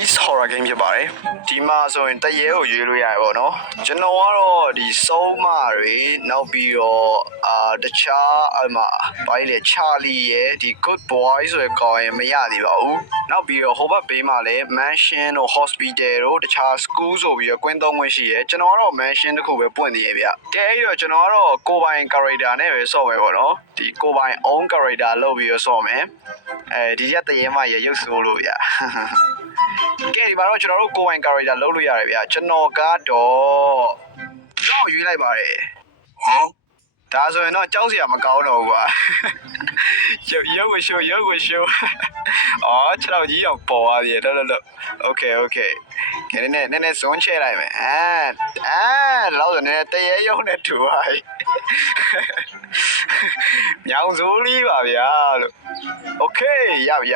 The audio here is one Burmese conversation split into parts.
Ice Horror Game ဖြစ်ပါတယ်ဒီမှာဆိုရင်တရေကိုရွေးလို့ရတယ်ပေါ့နော်ကျွန်တော်ကတော့ဒီစုံးမတွေနောက်ပြီးတော့တခြားအမဘာလဲ Charlie ရဲ့ဒီ Good Boy ဆိုတဲ့ကောင်ရင်မရသေးပါဘူးနောက်ပြီးတော့ဟိုဘက်ဘေးမှာလည်း Mansion တို့ Hospital တို့တခြား School ဆိုပြီးတော့ကွင်းသုံးခွင့်ရှိရဲကျွန်တော်ကတော့ Mansion တစ်ခုပဲပွင့်သေးရဲ့ဗျကဲအဲ့တော့ကျွန်တော်ကတော့ကိုပိုင် character နဲ့ပဲဆော့မယ်ပေါ့နော်ဒီကိုပိုင် own character လုပ်ပြီးတော့ဆော့မယ်ဒီရက်တရေမှရရုပ်ဆိုးလို့ဗျကဲဒီမှာတော့ကျွန်တော်တို့ကိုယ်ပိုင် character လုပ်လို့ရတယ်ဗျာကျွန်တော်ကတော့ရွေးလိုက်ပါတယ်ဟမ်ဒါဆိုရင်တော့ကြောက်စရာမကောင်းတော့ဘူးကွာရုပ်ကိုရှိုးအော်ခြေထောက်ကြီးအောင်ပေါ်သွားပြီလောโอเคကဲနည်းဇွန်ချဲလိုက်မယ်လောက်ဆိုနည်းတရေရုံနဲ့ထူပါမြောင်စိုးလေးပါဗျာလို့โอเคရပြီ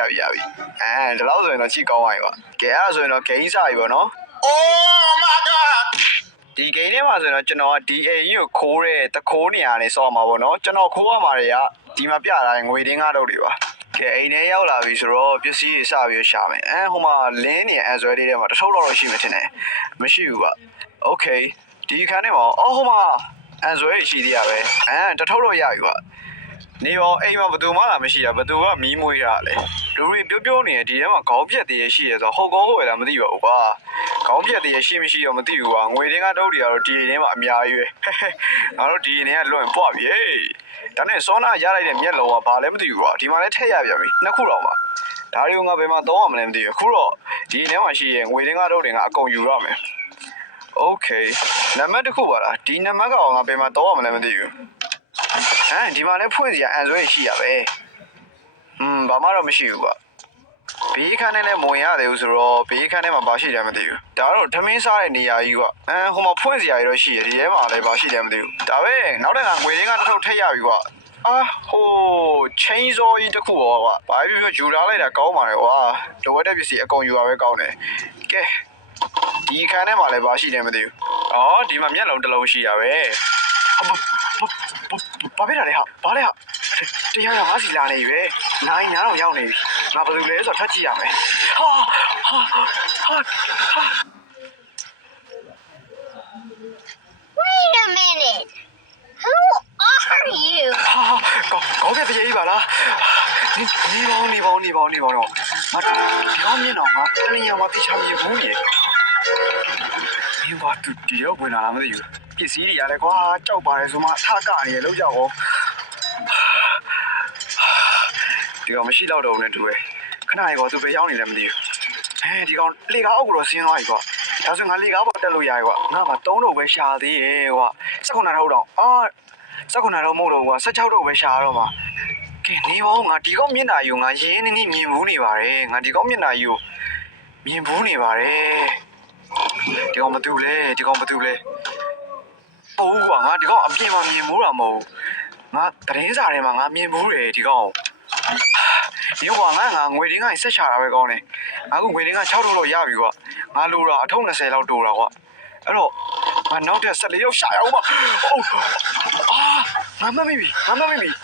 ဒီလောက်ဆိုရင်တော့ကြည့်ကောင်းပါပြီကွာကဲအဲ့ဒါဆိုရင်တော့ဂိမ်းစပြီပေါ့နော် Oh my god ဒီဂိမ်းထဲမှာဆိုရင်တော့ကျွန်တော်ကဒီအိမ်ကြီးကိုခိုးတဲ့တခိုးနေရာနဲ့ဆော့မှာပေါ့နော်ကျွန်တော်ခိုးရမှာတွေကဒီမှာပြထားတဲ့ငွေတင်းကားလုပ်တွေပါကဲအိမ်ထဲရောက်လာပြီဆိုတော့ပစ္စည်းတွေစပြီးရှာမယ်ဟိုမှာလင်းနေအန်ဆွဲလေးထဲမှာတစ်ထုပ်တော့ရှိမှထင်တယ်မရှိဘူးကွာโอเคဒီခန်းထဲမှာဟိုမှာအန်ဆွဲရှိသေးရပဲတစ်ထုပ်တော့ရပြီကွာနေရောအိမ်မှာဘယ်သူမှလာမရှိတာဘယ်သူကမီးမွေးရလဲလူတွေပြောနေတယ်ဒီထဲမှာခေါင်းပြက်တည်းရရှိရဆိုတော့ဟုတ်ကောဟုတ်ရလားမသိပါဘူးကွာခေါင်းပြက်တည်းရရှိမရှိတော့မသိဘူးကွာငွေတင်းကတုတ်တွေကတော့ဒီထဲမှာအများကြီးပဲငါတို့ဒီနေကလွန့်ပွားပြီဒါနဲ့စောနာရလိုက်တဲ့မျက်လုံးကဘာလဲမသိဘူးကွာဒီမှာလည်းထည့်ရပြန်ပြီနှစ်ခုတော့ပါဒါတွေကိုငါဘယ်မှာသုံးရမလဲမသိဘူးအခုတော့ဒီထဲမှာရှိရဲ့ငွေတင်းကတုတ်တွေကအကုန်ယူရမယ်โอเคနံပါတ်တစ်ခုပါလားဒီနံပါတ်ကောင်ငါဘယ်မှာသုံးရမလဲမသိဘူးဒီမှာလည်းဖွင့်စရာအန်ဆွဲရှိရပဲဘာမှတော့မရှိဘူးကွာဘေးခန်းထဲလည်းမဝင်ရသေးဘူးဆိုတော့ဘေးခန်းထဲမှာဘာရှိတယ်မသိဘူးဒါတော့ထမင်းစားတဲ့နေရာကြီးကွာဟိုမှာဖွင့်စရာကြီးတော့ရှိရဒီထဲမှာလည်းဘာရှိတယ်မသိဘူးဒါပဲနောက်တစ်ခါငွေရင်းကတစ်ထုပ်ထည့်ရပြီကွာဟိုချင်းစောကြီးတစ်ခုရောကွာဘာဖြစ်ဖြစ်ယူထားလိုက်တာကောင်းပါလေကွာလိုအပ်တဲ့ပစ္စည်းအကုန်ယူရပဲကောင်းတယ်ကဲဒီခန်းထဲမှာလည်းဘာရှိတယ်မသိဘူးဒီမှာမျက်လုံးတစ်လုံးရှိရပဲဘာဖြစ်တာလဲဟာဘာလဲဟာတရားရငါစီလာနေပြီပဲနိုင်ညာတော့ရောက်နေပြီငါဘယ်လိုလဲဆိုတော့ထပ်ကြည့်ရမယ်ဟာ Wait a minute. Who are you? ကောင်းတဲ့တရားကြီးပါလားနေပေါင်းတော့ငါဒီကောင်းမြင်တော့ငါတနည်းအောင်မသိချင်ဘူးရေဒီကတူဒီတော့ဝင်လာလားမသိဘူးပစ္စည်းတွေရတယ်ကွာကြောက်ပါတယ်ဆိုမှထကနေရလောက်ကြအောင်ဒီကောင်မရှိတော့တော့နဲ့တူပဲခဏရေကောသူပဲရောက်နေလည်းမသိဘူးဒီကောင်လေကားအောက်ကတော့ဆင်းသွားပြီကွာဒါဆိုငါလေကားပေါ်တက်လို့ရပြီကွာငါမှ3တော့ပဲရှာသေးရဲ့ကွာ19ထုတ်တော့19တော့မဟုတ်တော့ကွာ16တော့ပဲရှာတော့မှာကဲနေပေါင်းငါဒီကောင်မျက်နှာယူငါရင်းနေမြင်ဘူးနေပါတယ်ငါဒီကောင်မျက်နှာယူမြင်ဘူးနေပါတယ်ဒီကောင်မတူလဲဟုတ်ကွာငါဒီကောင်အပြင်မှာမြင်ဘူးတာမဟုတ်ငါသတင်းစာထဲမှာငါမြင်ဘူးတယ်ဒီကောင်ဒီကွာငါငွေတင်းကဆက်ချတာပဲကောင်းတယ်ငါကငွေတင်းက6ထုတ်လို့ရပြီကွာငါလိုတာအထုပ်20လောက်တိုးတာကွာအဲ့တော့ငါနောက်ထပ်14ရောက်ရှာရအောင်ပါငါမမေ့ပြီ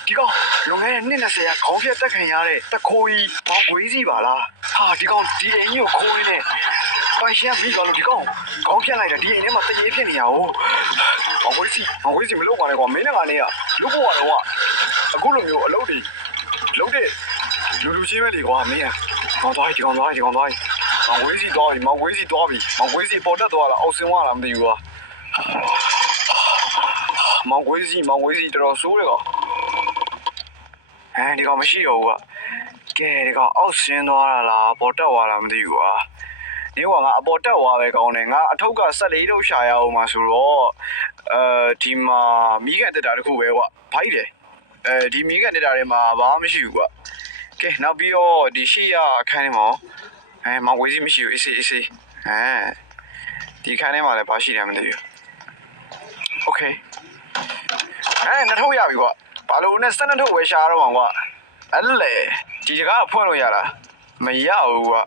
ဒီကောင်လွန်ခဲ့တဲ့20ကခေါင်းပြက်တက်ခံရတဲ့တခိုးကြီးဘောင်ခွေးစီပါလားဒီကောင်ဒီအိမ်ကြီးကိုခိုးရင်းနဲ့ပိုင်ရှင်ပြီးတော့ဒီကောင်ခေါင်းပြက်လိုက်တယ်ဒီအိမ်ထဲမှာတရေဖြစ်နေရအောင်ဘောင်ခွေးစီမလုပ်ပါနဲ့ကွာမင်းနဲ့ကနေကလုဖို့ရတော့ကအခုလိုမျိုးအလုပ်တွေလုပ်တဲ့လူချင်းပဲလေကွာမင်းကသွားပြီမောင်ဝေးစီသွားပြီမောင်ဝေးစီပေါ်တက်သွားလားအောက်ဆင်းသွားလားမသိဘူးကွာမောင်ဝေးစီတော်တော်ဆိုးတယ်ကွာဒီကောင်မရှိတော့ဘူးကွာကဲဒီကောင်အောက်ဆင်းသွားတာလားပေါ်တက်သွားလားမသိဘူးကွာဒီကောင်ကအပေါ်တက်သွားပဲကောင်းတယ်ငါအထုပ်က14ထုတ်ရှာရအောင်မှာဆိုတော့ဒီမှာမီးကန်တက်တာတခုပဲကွာဖိုက်တယ်ဒီမီးကန်တက်တာတွေမှာဘာမှမရှိဘူးကွာကဲနောက်ပြီးတော့ဒီရှိရအခန်းထဲမှာမောင်ဝေးစီမရှိဘူးအေးစေးဒီခန်းထဲမှာလည်းဘာရှိတယ်မသိဘူးโอเคနှစ်ထုတ်ရပြီကွာဘာလို့နဲ့12ထုတ်ဝယ်ရှာတော့မှာကွာအဲ့လေဒီတကားဖွင့်လို့ရလားမရဘူးကွာ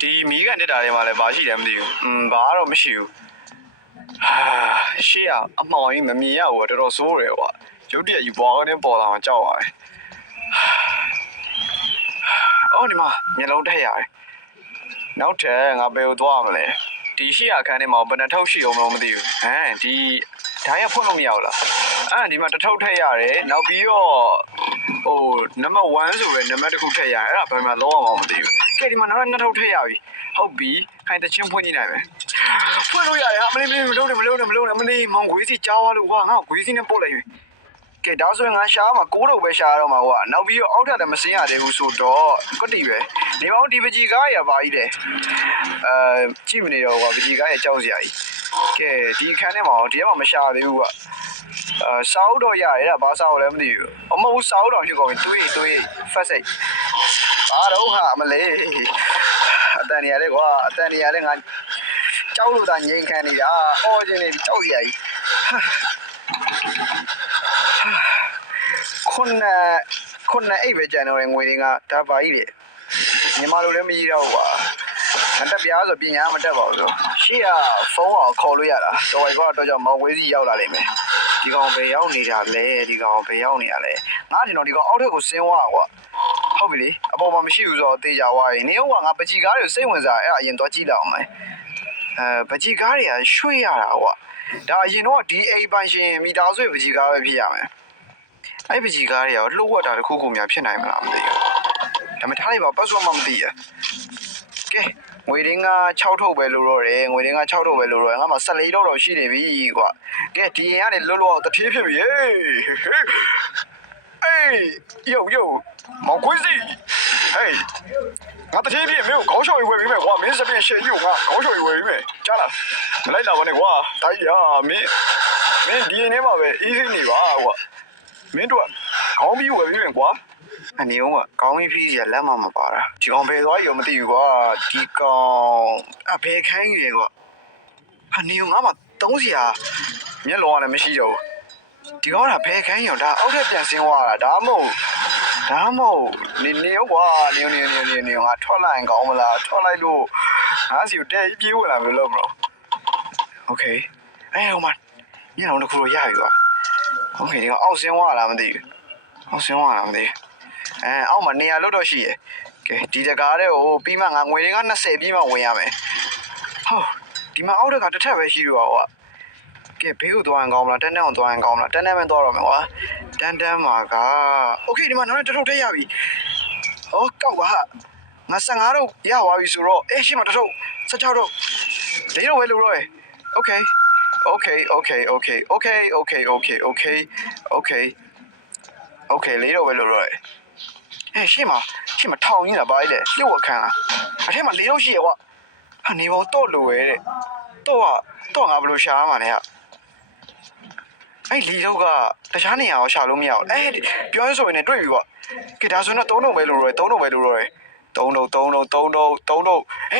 ဒီမီးကန်တက်တာတွေမှာလည်းဘာရှိတယ်မသိဘူးဘာတော့မရှိဘူးရှေ့ကအမှောင်ကြီးမမြင်ရဘူးတော်တော်ဆိုးတယ်ကွာရုပ်တရက်ယူပွားကနေပေါ်လာမှကြောက်ရတယ်ဒီမှာမျက်လုံးထည့်ရတယ် နောက်ထပ်ငါဘယ်ကိုသွားမလဲဒီရှိရခန်းထဲမှာဘယ်နှထုပ်ရှိအောင်မသိဘူးဒီဓာတ်ရဖွင့်လို့မရဘူးလားဒီမှာတစ်ထုပ်ထည့်ရတယ်နောက်ပြီးတော့ဟိုနံပါတ်1ဆိုပဲနံပါတ်တစ်ခုထည့်ရတယ်အဲ့ဒါဘယ်မှာလုံးအောင်မသိဘူးကဲဒီမှာနောက်2ထုပ်ထည့်ရပြီဟုတ်ပြီခိုင်တချင်းဖွင့်ကြည့်နိုင်မယ်ဖွင့်လို့ရတယ်မလေးမလုံးနဲ့မလုံးနဲ့မလုံးနဲ့မလေးမောင်ခွေးစီကြားသွားလို့ကွာငါခွေးစီနဲ့ပို့လိုက်ပြီကဲဒါဆိုရင်ငါရှားမှာ6ထုပ်ပဲရှားတော့မှာကွာနောက်ပြီးတော့အောက်ထပ်လည်းမစင်းရသေးဘူးဆိုတော့ကွတ်တီပဲနေမောင်ဒီပကြီးကားရပါကြီးတယ်ကြည့်မနေတော့ကွာပကြီးကားရကြောက်စရာကြီးကဲဒီခန်းထဲမှာဒီထဲမှာမရှာသေးဘူးကွာစာအုပ်တော့ရတယ်ဒါဘာစာအုပ်လဲမသိဘူးအမဟုတ်စာအုပ်တော့ဖြစ်ကုန်ပြီတွေး first aid ဘာတော့ဟာမလေးအတန်နေရလေကွာအတန်နေရလေငါကြောက်လို့သာငြိမ်ခံနေတာအော်ချင်းနေကြောက်စရာကြီးခုနအိပ်ပဲကြံတော့ငွေတွေကဒါပါကြီးလေမြန်မာလိုလည်းမကြီးတော့ဘူးကွာမတက်ပြားဆိုပညာမတက်ပါဘူးဆိုရှေ့ကဖုန်းအောင်ခေါ်လို့ရတာတော်ဝိုက်ကတော့ကြောင့်မောင်ဝေးစီရောက်လာလိမ့်မယ်ဒီကောင်ဘယ်ရောက်နေတာလဲဒီကောင်ဘယ်ရောက်နေရလဲငါတင်တော့ဒီကောင်အောက်ထက်ကိုဆင်းသွားကွာဟုတ်ပြီလေအပေါ်မှာမရှိဘူးဆိုတော့တေးကြသွားရင်နေဟုတ်ကငါပကြီးကားတွေကိုစိတ်ဝင်စားအဲ့အရင်သွားကြည့်လိုက်အောင်မယ်ပကြီးကားတွေကရွှေ့ရတာကွာဒါအရင်တော့ဒီအိမ်ပိုင်ရှင်မီတာဆွေပကြီးကားပဲဖြစ်ရမယ်အဲ့ပကြီးကားတွေရောလှုပ်ဝက်တာတခုခုများဖြစ်နိုင်မလားမသိဘူးဒါမှထားလိုက်ပါပတ်စွမ်းမှမသိရကဲငွေရင်းက6ထုပ်ပဲလို့တော့တယ်ငွေရင်းက6ထုပ်ပဲလို့တော့ငါမှ14တော့ရှိနေပြီကွာကဲဒီရင်ကနေလွတ်တထေးဖြစ်ပြီဟေးယိုမောင်ခွေးစီဟေးငါတထေးဖြစ်မင်းကိုခေါင်းလျှော်ရွယ်ပြီးမယ်ကွာမင်းစပင်းရှယ်ကြီးကိုငါခေါင်းလျှော်ရွယ်ပြီးမယ်ကြားလားမလိုက်တာပါနဲ့ကွာတိုက်ရမင်းဒီရင်ထဲမှာပဲအေးစိနေပါကွာမင်းတို့ကခေါင်းပြီးဝယ်ပြီးမယ်ကွာအနေအောင်ကခေါင်းပြီးဖီးစီကလက်မပါတာဒီကောင်ဘယ်သွားရောမသိဘူးကွာဒီကောင်ဘယ်ခိုင်းကြီးကွာဟာနေအောင်ငါမှ3စီမျက်လုံးကလည်းမရှိတော့ဘူးဒီကောင်ကဘယ်ခိုင်းရောဒါအောက်ထက်ပြန်ဆင်းသွားတာဒါမှမဟုတ်နေရောကွာနေငါထွက်လိုက်ရင်ကောင်းမလားထွက်လိုက်လို့ငါစီကိုတဲပြေးဝင်လာမလို့မလို့โอเคဟိုမှာမျက်လုံးတစ်ခုတော့ရပြီကွာโอเคဒီကောင်အောက်ဆင်းသွားတာမသိဘူးအောက်မှာနေရာလို့တော့ရှိရယ်ကဲဒီတကားတဲ့ကိုပြီးမှငါငွေတွေက20ပြီးမှဝင်ရမယ်ဟုတ်ဒီမှာအောက်တကတစ်ထပ်ပဲရှိတော့ကွာကဲဘေးကိုသွားရင်ကောင်းမလားတန်းအောင်သွားရင်ကောင်းမလားတန်းပဲသွားတော့မယ်ကွာတန်းမှာကโอเคဒီမှာနောက်တစ်ထုပ်ထည့်ရပြီဟောကောက်ပါဟာငါ15တော့ရသွားပြီဆိုတော့ရှင်းမှာတစ်ထုပ်16တော့၄တော့ဝယ်လို့တော့โอเคလေးတော့ပဲလို့တော့ရှင်းမှာထောင်ကြီးလားပါလေလျှို့အခန်းလားအထက်မှာ၄တော့ရှိရကွာဟာနေပေါတော့လိုပဲတဲ့တော့ငါဘယ်လိုရှာရမှာလဲဟာအဲ့၄တော့ကတခြားနေရာကိုရှာလို့မရဘူးပြောရဆိုရင်လည်းတွေ့ပြီကွာကဲဒါဆိုတော့3တော့ပဲလို့တော့3တော့3တော့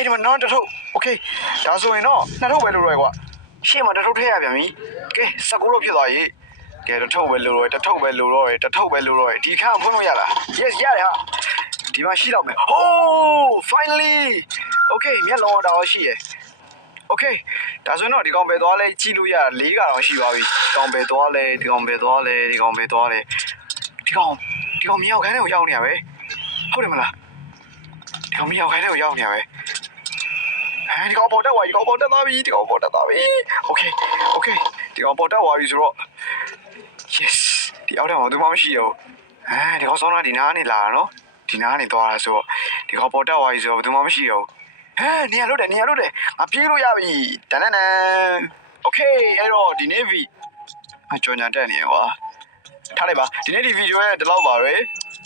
ဒီမှာနောက်တစ်ထုပ်โอเคဒါဆိုရင်တော့2ထုပ်ပဲလို့တော့ကွာရှေ့မှာတစ်ထုပ်ထည့်ရပြန်ပြီကဲ19တော့ဖြစ်သွားပြီကဲတစ်ထုပ်ပဲလို့တော့ဒီခန်းဖွင့်လို့ရလား yes ရတယ်ဟာဒီမှာရှိတော့မယ် oh finally okay မျက်လုံးတော့ရှိရယ် okay ဒါဆိုတော့ဒီကောင်ပဲသွားလဲကြည့်လို့ရ4ကတော့ရှိပါပြီဒီကောင်ပဲသွားလဲဒီကောင်မြောက်ခိုင်းတဲ့ကိုရောက်နေရပဲဟုတ်တယ်မလားဒီကောင်မြောက်ခိုင်းတဲ့ကိုရောက်နေရပဲဒီကောင်ပေါ်တက်သွားပြီokay ဒီကောင်ပေါ်တက်သွားပြီဆိုတော့ yes ဒီအောက်ထပ်မှာသူမှမရှိတော့ဒီကောင်စောင်းလာဒီနားကနေလာတာနော်ဒီနားကနေသွားတာဆိုတော့ဒီကောင်ပေါ်တက်သွားပြီဆိုတော့ဘယ်သူမှမရှိတော့ဘူးနေရာလွတ်တယ်ငါပြေးလို့ရပြီတန်းโอเคအဲ့တော့ဒီနေ့ဗီကြော်ညာတက်နေရကွာထားလိုက်ပါဒီနေ့ဒီဗီဒီယိုရဲ့ဒီလောက်ပါပဲ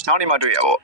နောက်နေ့မှတွေ့ရပေါ့